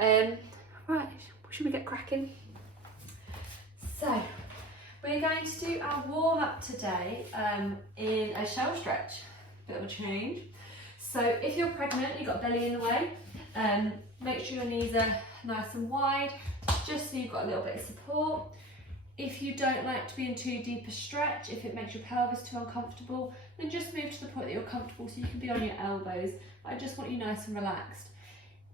Right, should we get cracking? So, we're going to do our warm up today in a shoulder stretch, bit of a change. So if you're pregnant, you've got belly in the way, make sure your knees are nice and wide, just so you've got a little bit of support. If you don't like to be in too deep a stretch, if it makes your pelvis too uncomfortable, then just move to the point that you're comfortable so you can be on your elbows. I just want you nice and relaxed.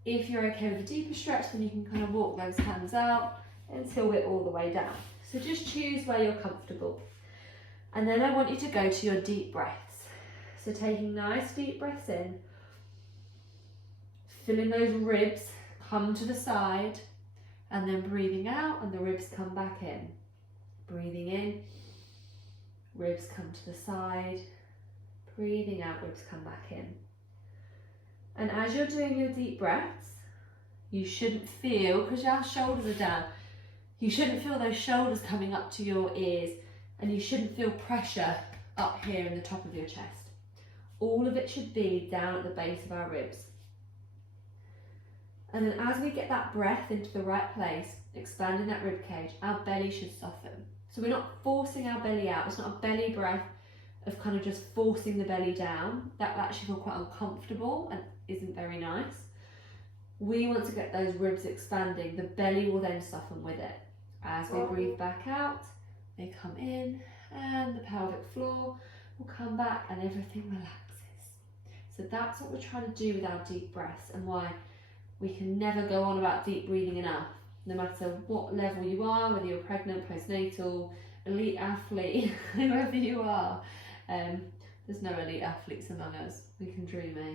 If you're okay with a deeper stretch, then you can kind of walk those hands out until we're all the way down. So just choose where you're comfortable. And then I want you to go to your deep breaths. So taking nice deep breaths in, filling those ribs, come to the side, and then breathing out and the ribs come back in. Breathing in, ribs come to the side, breathing out, ribs come back in. And as you're doing your deep breaths, you shouldn't feel, because your shoulders are down, you shouldn't feel those shoulders coming up to your ears, and you shouldn't feel pressure up here in the top of your chest. All of it should be down at the base of our ribs. And then as we get that breath into the right place, expanding that rib cage, our belly should soften. So we're not forcing our belly out. It's not a belly breath of kind of just forcing the belly down. That will actually feel quite uncomfortable and isn't very nice. We want to get those ribs expanding. The belly will then soften with it. As we breathe back out, they come in and the pelvic floor will come back and everything relaxes. So that's what we're trying to do with our deep breaths, and why we can never go on about deep breathing enough. No matter what level you are, whether you're pregnant, postnatal, elite athlete, whoever you are. There's no elite athletes among us, we can dream, eh?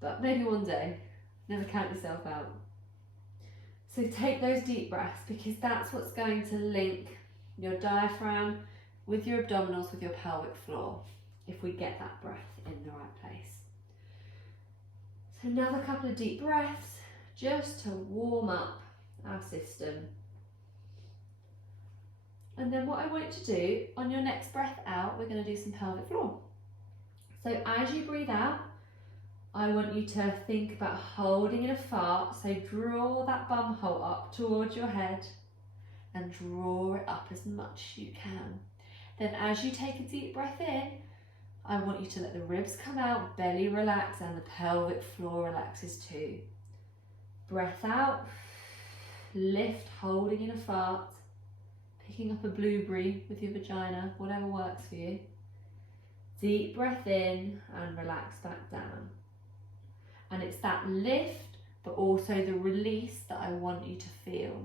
But maybe one day, never count yourself out. So take those deep breaths, because that's what's going to link your diaphragm with your abdominals, with your pelvic floor, if we get that breath in the right place. So another couple of deep breaths, just to warm up our system. And then what I want you to do, on your next breath out, we're going to do some pelvic floor. So as you breathe out, I want you to think about holding in a fart. So draw that bum hole up towards your head and draw it up as much as you can. Then as you take a deep breath in, I want you to let the ribs come out, belly relax, and the pelvic floor relaxes too. Breath out, lift, holding in a fart, picking up a blueberry with your vagina, whatever works for you. Deep breath in and relax back down. And it's that lift, but also the release that I want you to feel.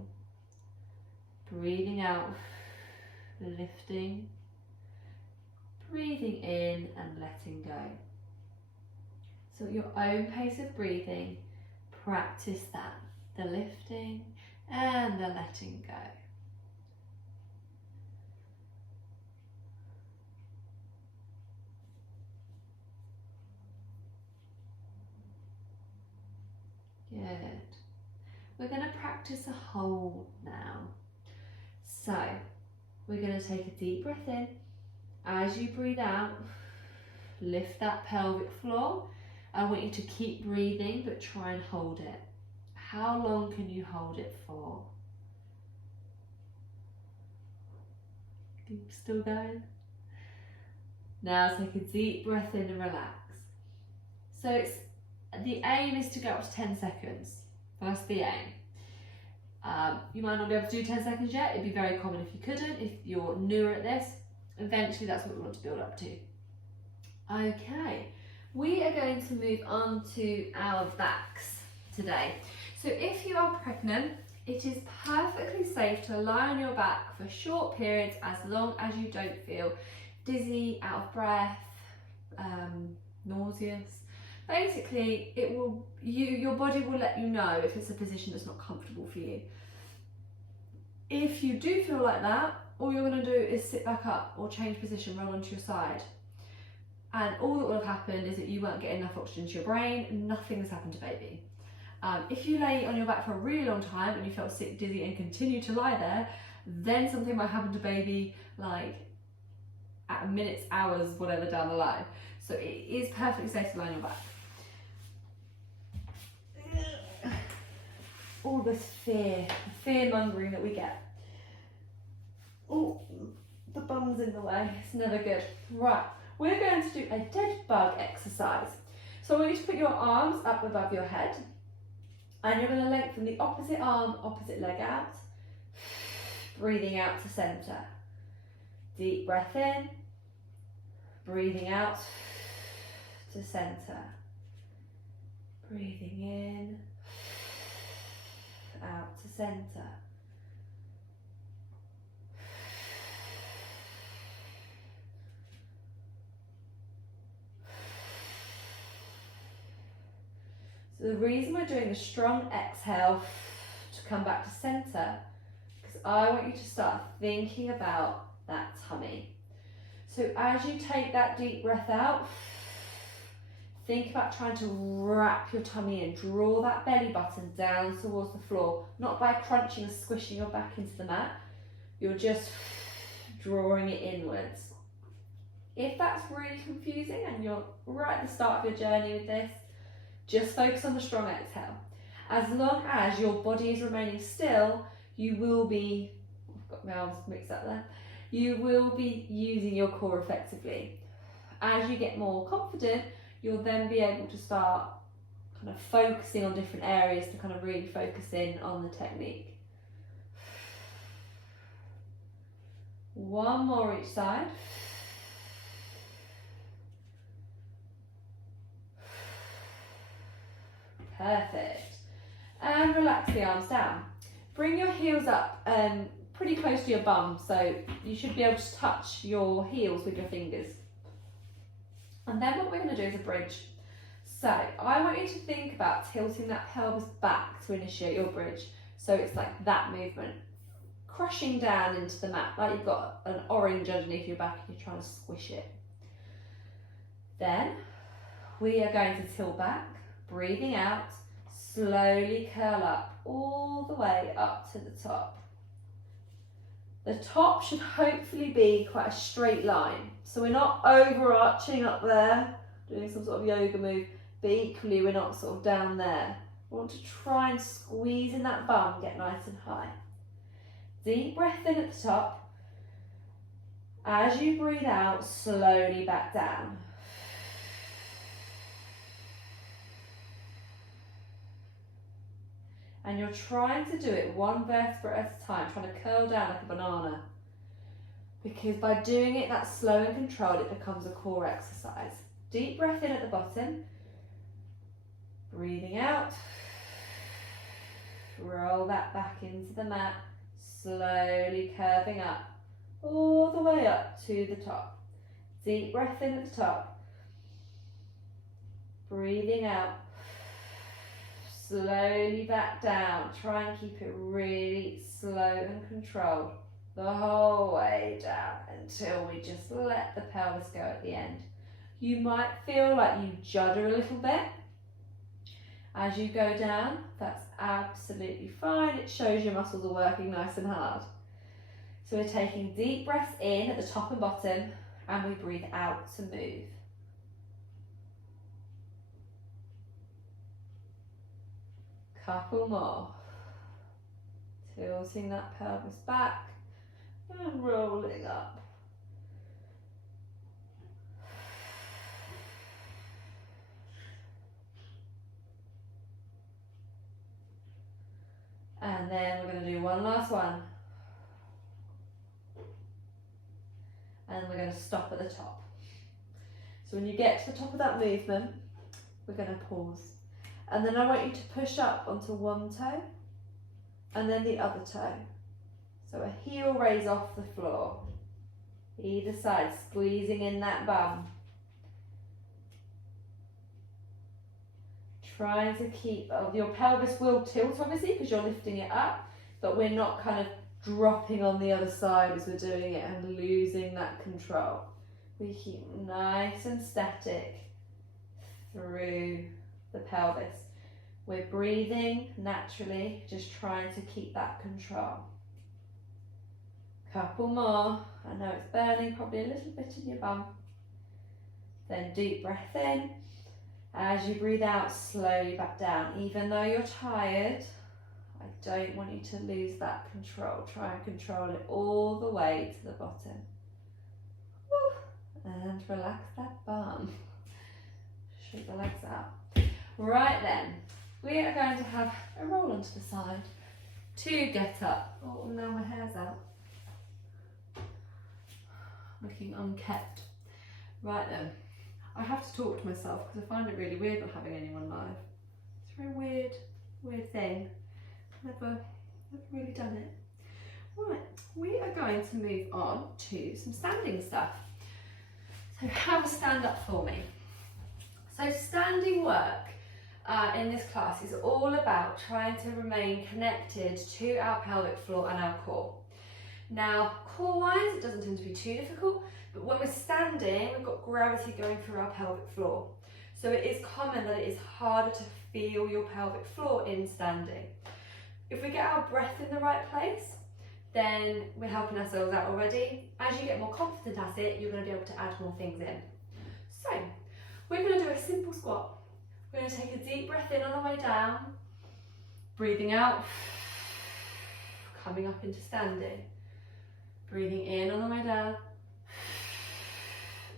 Breathing out, lifting, breathing in and letting go. So at your own pace of breathing, practice that, the lifting and the letting go. Good. We're going to practice a hold now. So we're going to take a deep breath in. As you breathe out, lift that pelvic floor. I want you to keep breathing, but try and hold it. How long can you hold it for? Keep still going. Now take a deep breath in and relax. So the aim is to go up to 10 seconds. That's the aim. You might not be able to do 10 seconds yet. It'd be very common if you couldn't, if you're newer at this. Eventually that's what we want to build up to. Okay, we are going to move on to our backs today. So if you are pregnant, it is perfectly safe to lie on your back for short periods, as long as you don't feel dizzy, out of breath, nauseous. Basically, your body will let you know if it's a position that's not comfortable for you. If you do feel like that, all you're going to do is sit back up or change position, roll onto your side. And all that will have happened is that you won't get enough oxygen to your brain. Nothing has happened to baby. If you lay on your back for a really long time and you felt sick, dizzy and continue to lie there, then something might happen to baby, like at minutes, hours, whatever down the line. So it is perfectly safe to lie on your back. all this fear, fear mongering that we get. Oh, the bum's in the way, it's never good. Right, we're going to do a dead bug exercise. So I want you to put your arms up above your head, and you're going to lengthen the opposite arm, opposite leg out, breathing out to centre. Deep breath in, breathing out to centre. Breathing in, out to centre. So the reason we're doing a strong exhale to come back to centre, because I want you to start thinking about that tummy. So as you take that deep breath out, think about trying to wrap your tummy in, draw that belly button down towards the floor, not by crunching and squishing your back into the mat, you're just drawing it inwards. If that's really confusing and you're right at the start of your journey with this, just focus on the strong exhale. As long as your body is remaining still, you will be, I've got my arms mixed up there, you will be using your core effectively. As you get more confident, you'll then be able to start kind of focusing on different areas to kind of really focus in on the technique. One more each side. Perfect. And relax the arms down. Bring your heels up pretty close to your bum, so you should be able to touch your heels with your fingers. And then what we're going to do is a bridge. So I want you to think about tilting that pelvis back to initiate your bridge. So it's like that movement, crushing down into the mat, like you've got an orange underneath your back and you're trying to squish it. Then we are going to tilt back, breathing out, slowly curl up all the way up to the top. The top should hopefully be quite a straight line. So we're not overarching up there, doing some sort of yoga move, but equally we're not sort of down there. We want to try and squeeze in that bum, get nice and high. Deep breath in at the top. As you breathe out, slowly back down. And you're trying to do it one vertebra at a time, trying to curl down like a banana. Because by doing it that slow and controlled, it becomes a core exercise. Deep breath in at the bottom. Breathing out. Roll that back into the mat, slowly curving up, all the way up to the top. Deep breath in at the top. Breathing out. Slowly back down. Try and keep it really slow and controlled the whole way down until we just let the pelvis go at the end. You might feel like you judder a little bit as you go down. That's absolutely fine. It shows your muscles are working nice and hard. So we're taking deep breaths in at the top and bottom, and we breathe out to move. Couple more. Tilting that pelvis back and rolling up. And then we're going to do one last one. And we're going to stop at the top. So when you get to the top of that movement, we're going to pause. And then I want you to push up onto one toe and then the other toe. So a heel raise off the floor. Either side, squeezing in that bum. Trying to keep, your pelvis will tilt obviously because you're lifting it up, but we're not kind of dropping on the other side as we're doing it and losing that control. We keep nice and static through the pelvis. We're breathing naturally, just trying to keep that control. Couple more. I know it's burning probably a little bit in your bum. Then deep breath in. As you breathe out, slowly back down. Even though you're tired, I I don't want you to lose that control. Try and control it all the way to the bottom. Woo. And relax that bum. Shake the legs out. Right then, we are going to have a roll onto the side to get up. Oh, now my hair's out. Looking unkept. Right then, I have to talk to myself because I find it really weird not having anyone live. It's a very weird thing. Never really done it. Right, we are going to move on to some standing stuff. So have a stand up for me. So standing work in this class is all about trying to remain connected to our pelvic floor and our core. Now, core-wise, it doesn't tend to be too difficult, but when we're standing, we've got gravity going through our pelvic floor. So it is common that it is harder to feel your pelvic floor in standing. If we get our breath in the right place, then we're helping ourselves out already. As you get more confident at it, you're going to be able to add more things in. So, we're going to do a simple squat. We're going to take a deep breath in on the way down, breathing out, coming up into standing. Breathing in on the way down,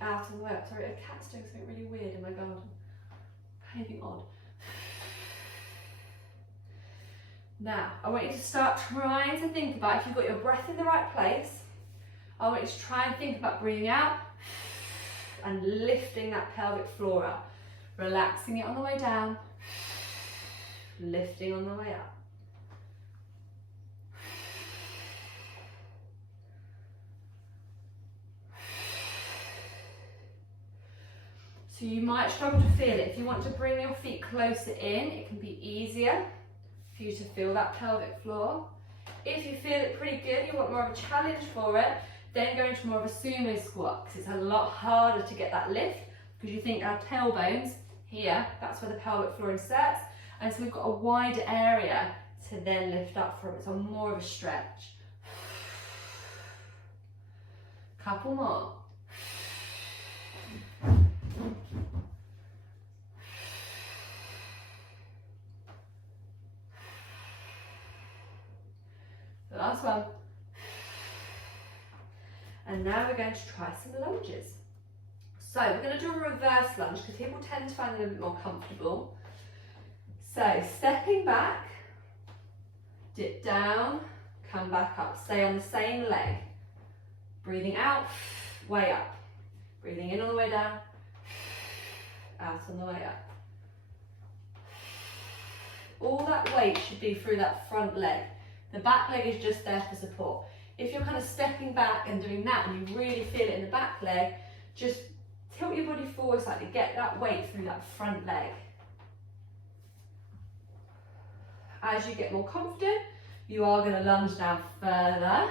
out on the way up. Sorry, a cat's doing something really weird in my garden. Behaving odd. Now, I want you to start trying to think about, if you've got your breath in the right place, I want you to try and think about breathing out and lifting that pelvic floor up. Relaxing it on the way down, lifting on the way up. So you might struggle to feel it. If you want to bring your feet closer in, it can be easier for you to feel that pelvic floor. If you feel it pretty good, you want more of a challenge for it, then go into more of a sumo squat, because it's a lot harder to get that lift, because you think our tailbones here, that's where the pelvic floor inserts, and so we've got a wider area to then lift up from. It's more of a stretch. Couple more. The last one. And now we're going to try some lunges. So we're going to do a reverse lunge because people tend to find it a bit more comfortable. So stepping back, dip down, come back up. Stay on the same leg. Breathing out, way up. Breathing in on the way down, out on the way up. All that weight should be through that front leg. The back leg is just there for support. If you're kind of stepping back and doing that and you really feel it in the back leg, just tilt your body forward slightly, get that weight through that front leg. As you get more confident, you are going to lunge down further.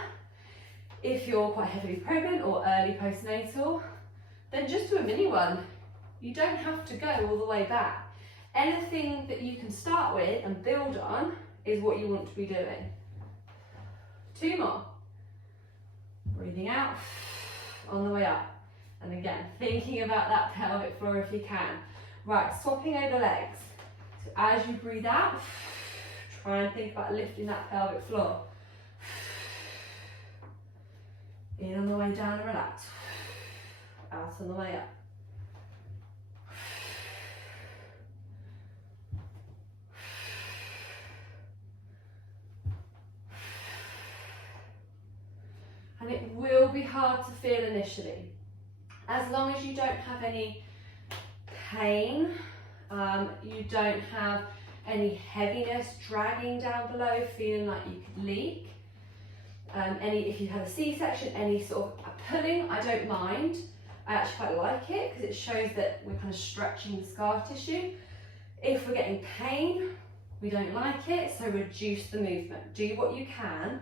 If you're quite heavily pregnant or early postnatal, then just do a mini one. You don't have to go all the way back. Anything that you can start with and build on is what you want to be doing. 2 more. Breathing out on the way up. And again, thinking about that pelvic floor if you can. Right, swapping over legs. So as you breathe out, try and think about lifting that pelvic floor. In on the way down and relax. Out on the way up. And it will be hard to feel initially. As long as you don't have any pain, you don't have any heaviness dragging down below, feeling like you could leak. If you have a C-section, any sort of pulling, I don't mind. I actually quite like it because it shows that we're kind of stretching the scar tissue. If we're getting pain, we don't like it, so reduce the movement. Do what you can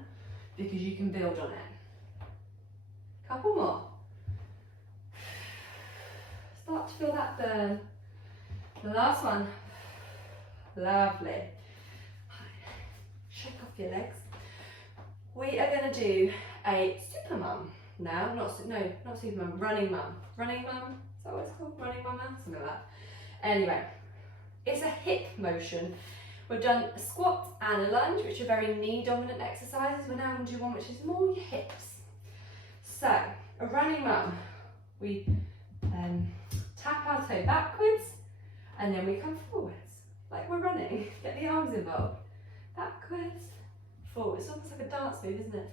because you can build on it. Couple more. Start to feel that burn. The last one. Lovely. Shake off your legs. We are going to do a super mum now. Not super mum, running mum. Running mum? Is that what it's called? Running mum? Something like that. Anyway, it's a hip motion We've done a squat and a lunge, which are very knee dominant exercises. We're now going to do one which is more your hips. So, a running mum, we tap our toe backwards and then we come forwards, like we're running. Get the arms involved. Backwards, forwards. It's almost like a dance move, isn't it?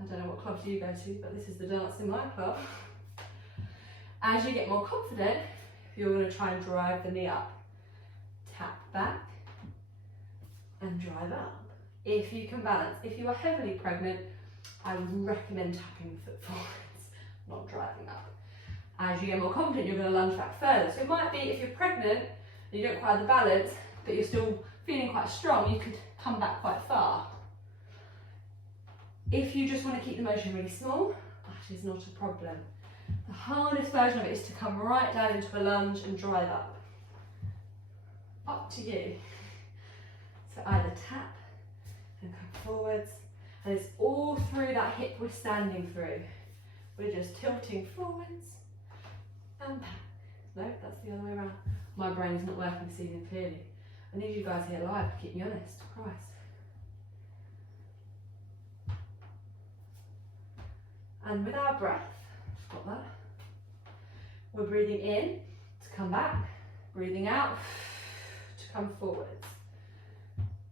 I don't know what clubs you go to, but this is the dance in my club. As you get more confident, you're going to try and drive the knee up. Tap back and drive up. If you can balance. If you are heavily pregnant, I would recommend tapping the foot forwards, not driving up. As you get more confident, you're going to lunge back further. So it might be if you're pregnant and you don't quite have the balance, but you're still feeling quite strong, you could come back quite far. If you just want to keep the motion really small, that is not a problem. The hardest version of it is to come right down into a lunge and drive up. Up to you. So either tap and come forwards, and it's all through that hip we're standing through. We're just tilting forwards and back. No, that's the other way around. My brain's not working this evening clearly. I need you guys here live, keep me honest, Christ. And with our breath, got that? We're breathing in to come back, breathing out to come forwards.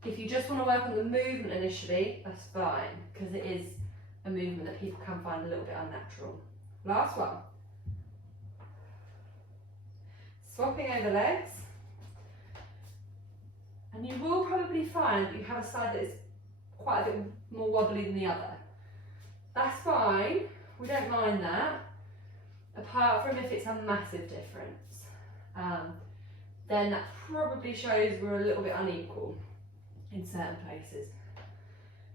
If you just want to work on the movement initially, that's fine, because it is a movement that people can find a little bit unnatural. Last one. Swapping over legs. And you will probably find that you have a side that is quite a bit more wobbly than the other. That's fine, we don't mind that, apart from if it's a massive difference. Then that probably shows we're a little bit unequal in certain places.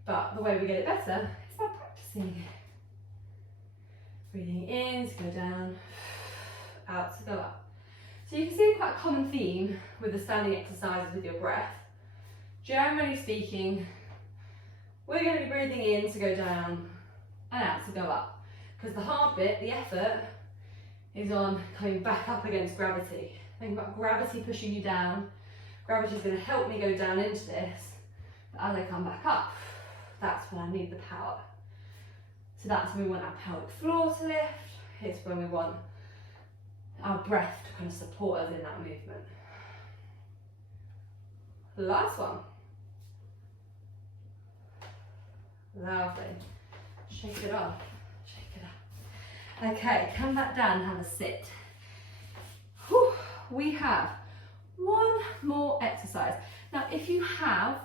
But the way we get it better is by practicing. Breathing in to go down, out to go up. So you can see quite a common theme with the standing exercises with your breath. Generally speaking, we're going to be breathing in to go down and out to go up. Because the hard bit, the effort, is on coming back up against gravity. Think about gravity pushing you down. Gravity is going to help me go down into this. But as I come back up, that's when I need the power. So that's when we want our pelvic floor to lift. It's when we want our breath to kind of support us in that movement. Last one. Lovely. Shake it off. Shake it up. Okay, come back down and have a sit. Whew. We have one more exercise. Now, if you have,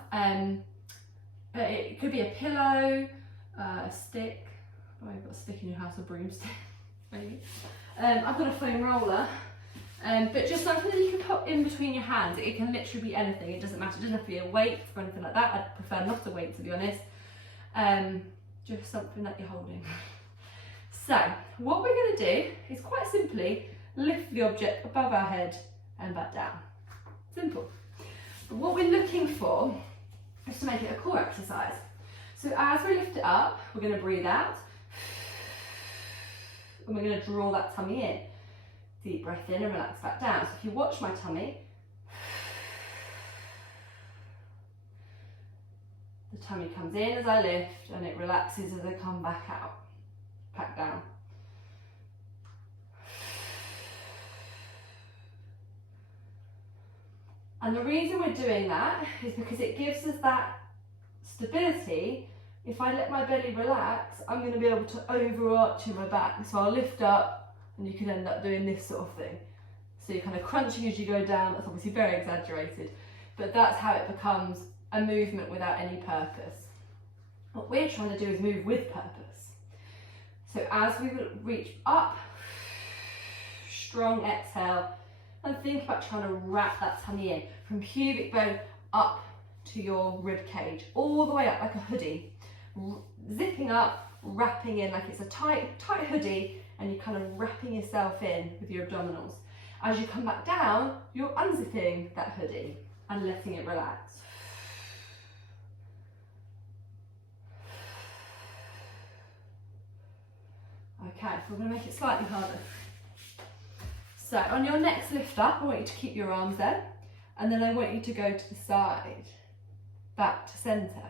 it could be a pillow, a stick. Oh, you've got a stick in your house, a broomstick, maybe. I've got a foam roller, but just something that you can put in between your hands. It can literally be anything. It doesn't matter. It doesn't have to be a weight or anything like that. I'd prefer not a weight, to be honest. Just something that you're holding. So what we're going to do is quite simply lift the object above our head and back down. Simple. But what we're looking for is to make it a core exercise. So as we lift it up, we're going to breathe out. And we're going to draw that tummy in. Deep breath in and relax back down. So if you watch my tummy, the tummy comes in as I lift and it relaxes as I come back out, back down. And the reason we're doing that is because it gives us that stability. If I let my belly relax, I'm going to be able to overarch in my back. So I'll lift up and you can end up doing this sort of thing. So you're kind of crunching as you go down. That's obviously very exaggerated, but that's how it becomes a movement without any purpose. What we're trying to do is move with purpose. So as we reach up, strong exhale, and think about trying to wrap that tummy in from pubic bone up to your rib cage, all the way up like a hoodie. Zipping up, wrapping in like it's a tight hoodie, and you're kind of wrapping yourself in with your abdominals. As you come back down, you're unzipping that hoodie and letting it relax. Okay, so we're going to make it slightly harder. So on your next lift up, I want you to keep your arms there. And then I want you to go to the side, back to center.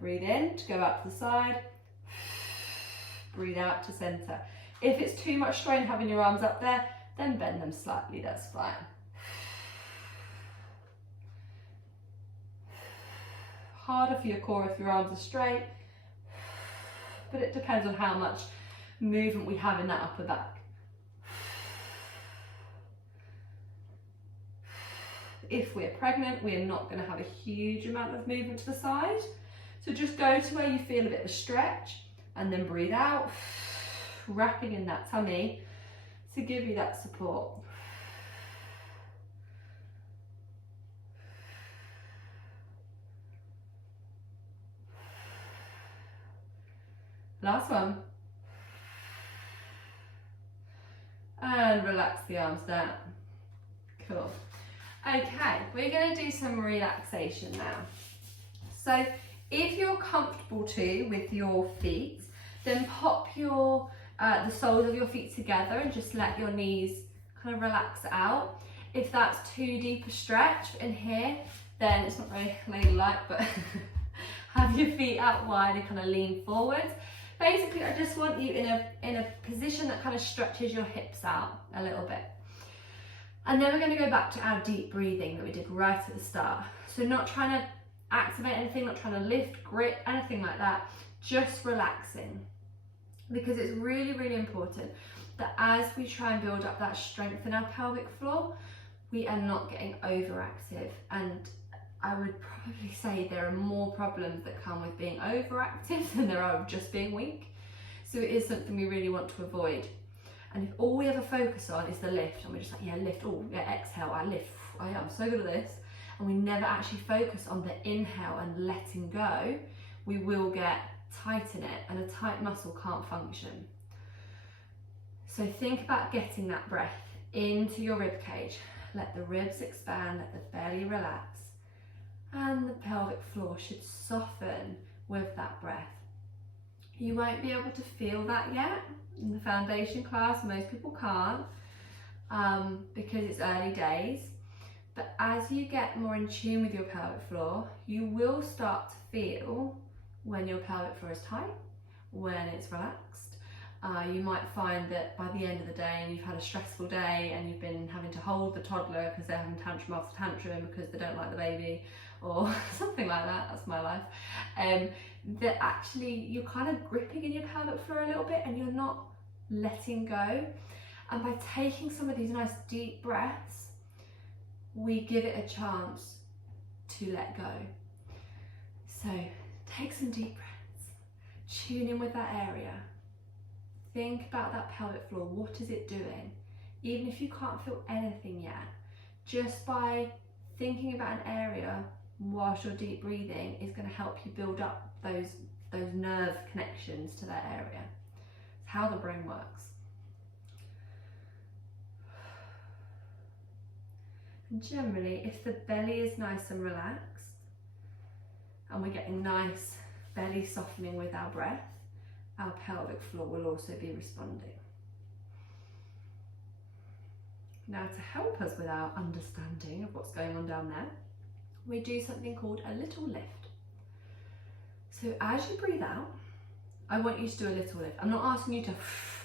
Breathe in to go out to the side, breathe out to center. If it's too much strain having your arms up there, then bend them slightly, that's fine. Harder for your core if your arms are straight, but it depends on how much movement we have in that upper back. If we're pregnant, we are not going to have a huge amount of movement to the side. So just go to where you feel a bit of a stretch and then breathe out, wrapping in that tummy to give you that support. Last one. And relax the arms down. Cool. Okay, we're going to do some relaxation now. So if you're comfortable too with your feet, then pop your the soles of your feet together and just let your knees kind of relax out. If that's too deep a stretch in here, then it's not very ladylike, but have your feet out wide and kind of lean forward. Basically, I just want you in a position that kind of stretches your hips out a little bit. And then we're going to go back to our deep breathing that we did right at the start. So not trying to activate anything, not trying to lift, grip, anything like that, just relaxing. Because it's really, really important that as we try and build up that strength in our pelvic floor, we are not getting overactive. And I would probably say there are more problems that come with being overactive than there are of just being weak. So it is something we really want to avoid. And if all we ever focus on is the lift, and we're just like, yeah, lift, oh, yeah, exhale, I lift, I am so good at this, and we never actually focus on the inhale and letting go, we will get tight in it, and a tight muscle can't function. So think about getting that breath into your rib cage. Let the ribs expand, let the belly relax, and the pelvic floor should soften with that breath. You won't be able to feel that yet. In the foundation class, most people can't because it's early days. But as you get more in tune with your pelvic floor, you will start to feel when your pelvic floor is tight, when it's relaxed. You might find that by the end of the day, and you've had a stressful day and you've been having to hold the toddler because they're having tantrum after tantrum because they don't like the baby or something like that, that's my life, that actually you're kind of gripping in your pelvic floor a little bit and you're not letting go. And by taking some of these nice deep breaths, we give it a chance to let go. So take some deep breaths, tune in with that area. Think about that pelvic floor, what is it doing? Even if you can't feel anything yet, just by thinking about an area whilst you're deep breathing is going to help you build up those nerve connections to that area. It's how the brain works. And generally, if the belly is nice and relaxed, and we're getting nice belly softening with our breath, our pelvic floor will also be responding. Now, to help us with our understanding of what's going on down there, we do something called a little lift. So as you breathe out, I want you to do a little lift. I'm not asking you to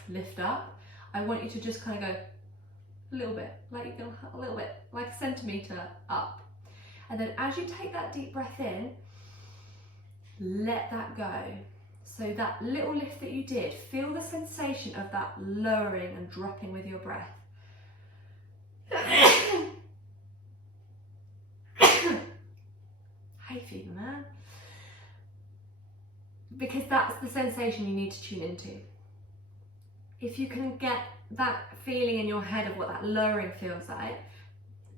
lift up. I want you to just kind of go a little bit, like you go a little bit, like a centimetre up. And then as you take that deep breath in, let that go. So that little lift that you did, feel the sensation of that lowering and dropping with your breath. Hay fever, man. Because that's the sensation you need to tune into. If you can get that feeling in your head of what that lowering feels like,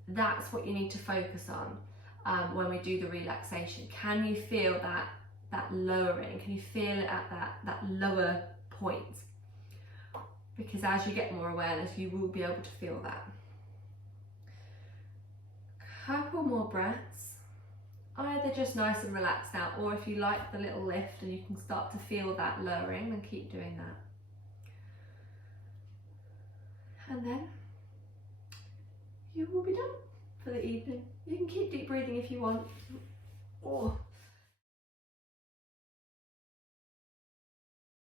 that's what you need to focus on when we do the relaxation. Can you feel that lowering? Can you feel it at that lower point? Because as you get more awareness, you will be able to feel that. Couple more breaths. Either just nice and relaxed now, or if you like the little lift and you can start to feel that lowering, then keep doing that. And then you will be done for the evening. You can keep deep breathing if you want. Oh.